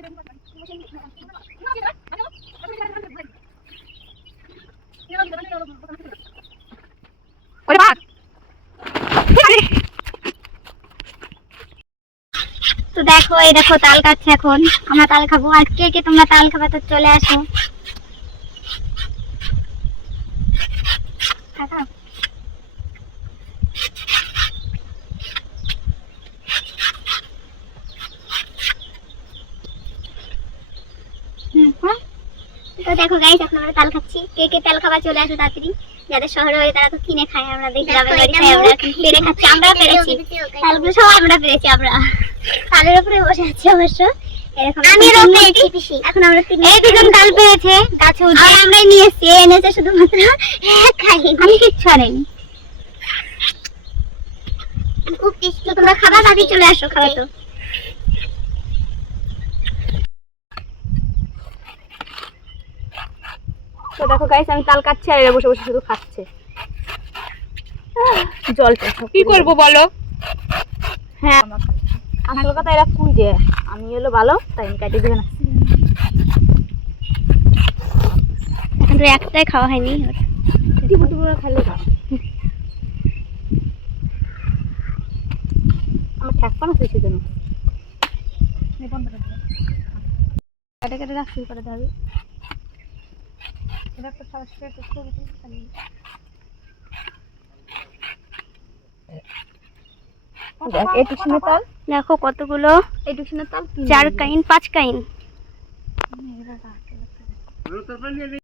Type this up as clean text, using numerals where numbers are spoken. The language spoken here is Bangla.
তো দেখো, এই দেখো তাল কাটছে এখন। আমরা তাল খাবো। আর কে কে তোমরা তাল খাবে তো চলে আসো। তো দেখো গাইস, এখন আমরা তাল খাচ্ছি। কে কে তাল খাবার চলে আসো তাড়াতাড়ি। যাদের শহরে বাড়ি তারা তো কিনে খায়, আমরা দেখি গ্রামের বাড়ি খাই, আমরা পেরে খাচ্ছি। আমরা পেরেছি তালগুলো, সব আমরা পেরেছি। আমরা তালের উপরে বসে আছি অবশ্য। এখন আমরা এই দুজন তাল পেয়েছে গাছে উঠে, আর আমরাই নিয়ে এসেছি। এনেছে শুধুমাত্র খাই, আমি কিচ্ছু আনিনি। খুব টেস্টি। তোমরা খাবা? তাড়াতাড়ি চলে আসো, খাবে তো। তো দেখো গাইস, আমি তাল কাটছি আর এরা বসে বসে শুধু খাচ্ছে। জলটা কি করবো বলো? হ্যাঁ, আসল কথা এরা খুঁজে, আমি হলো ভালো তাই আমি কাটিয়ে দেবে না। এখন তো একটাই খাওয়া হয়নি। টিপু টিপু খাইলে খা। আমার ঠ্যাক পানো সেই জন্য কেটে কেটে রাখ, শুরু করে দেবে। দেখো কতগুলো, 4 কাইন 5 কাইন।